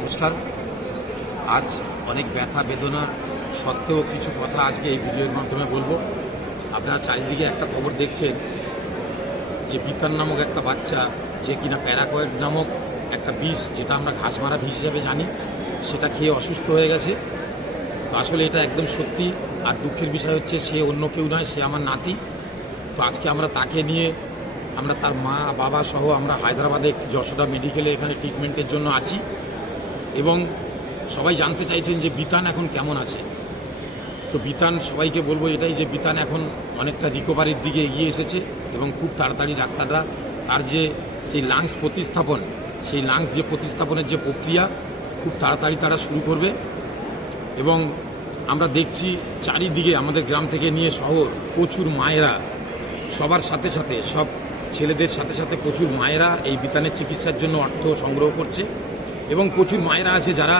নমস্কার। আজ অনেক ব্যথা বেদনা সত্ত্বেও কিছু কথা আজকে এই ভিডিওর মাধ্যমে বলবো। আপনারা চারিদিকে একটা খবর দেখছেন যে বিতান নামক একটা বাচ্চা, যে কিনা প্যারাকয়েড নামক একটা বিষ, যেটা আমরা ঘাস মারা বিষ হিসাবে জানি, সেটা খেয়ে অসুস্থ হয়ে গেছে। তো আসলে এটা একদম সত্যি। আর দুঃখের বিষয় হচ্ছে সে অন্য কেউ নয়, সে আমার নাতি। তো আজকে আমরা তাকে নিয়ে, আমরা তার মা বাবা সহ আমরা হায়দ্রাবাদে যশোদা মেডিকেলে এখানে ট্রিটমেন্টের জন্য আছি। এবং সবাই জানতে চাইছেন যে বিতান এখন কেমন আছে। তো বিতান, সবাইকে বলবো এটাই যে বিতান এখন অনেকটা রিকভারির দিকে এগিয়ে এসেছে এবং খুব তাড়াতাড়ি ডাক্তাররা তার যে সেই লাংস প্রতিস্থাপন, সেই লাংস যে প্রতিস্থাপনের যে প্রক্রিয়া খুব তাড়াতাড়ি তারা শুরু করবে। এবং আমরা দেখছি চারিদিকে আমাদের গ্রাম থেকে নিয়ে শহর প্রচুর মায়েরা, সবার সাথে সাথে সব ছেলেদের সাথে সাথে প্রচুর মায়েরা এই বিতানের চিকিৎসার জন্য অর্থ সংগ্রহ করছে। এবং প্রচুর মায়েরা আছে যারা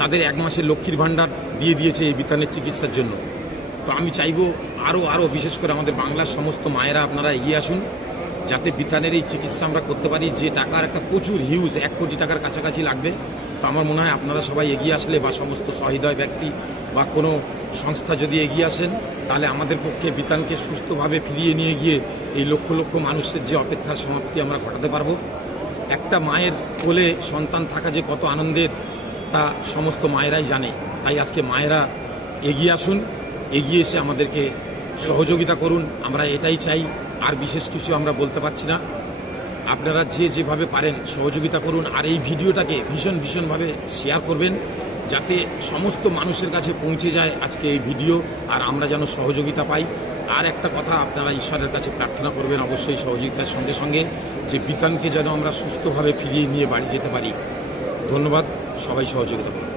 তাদের 1 মাসের লক্ষ্মীর ভাণ্ডার দিয়ে দিয়েছে এই বিতানের চিকিৎসার জন্য। তো আমি চাইবো আরও বিশেষ করে আমাদের বাংলার সমস্ত মায়েরা আপনারা এগিয়ে আসুন, যাতে বিতানের এই চিকিৎসা আমরা করতে পারি। যে টাকার একটা প্রচুর হিউজ 1 কোটি টাকার কাছাকাছি লাগবে। তো আমার মনে হয় আপনারা সবাই এগিয়ে আসলে, বা সমস্ত সহৃদয় ব্যক্তি বা কোনো সংস্থা যদি এগিয়ে আসেন, তাহলে আমাদের পক্ষে বিতানকে সুস্থভাবে ফিরিয়ে নিয়ে গিয়ে এই লক্ষ লক্ষ মানুষের যে অপেক্ষার সমাপ্তি আমরা ঘটাতে পারবো। একটা মায়ের কোলে সন্তান থাকা যে কত আনন্দের, তা সমস্ত মায়েরাই জানে। তাই আজকে মায়েরা এগিয়ে আসুন, এগিয়ে এসে আমাদেরকে সহযোগিতা করুন। আমরা এটাই চাই, আর বিশেষ কিছু আমরা বলতে পারছি না। আপনারা যেভাবে পারেন সহযোগিতা করুন, আর এই ভিডিওটাকে ভীষণভাবে শেয়ার করবেন, যাতে সমস্ত মানুষের কাছে পৌঁছে যায় আজকে এই ভিডিও, আর আমরা যেন সহযোগিতা পাই। আর একটা কথা, আপনারা ঈশ্বরের কাছে প্রার্থনা করবেন অবশ্যই সহযোগিতার সঙ্গে সঙ্গে, যে বিতানকে যেন আমরা সুস্থভাবে ফিরিয়ে নিয়ে বাড়ি যেতে পারি। ধন্যবাদ, সবাই সহযোগিতা করুন।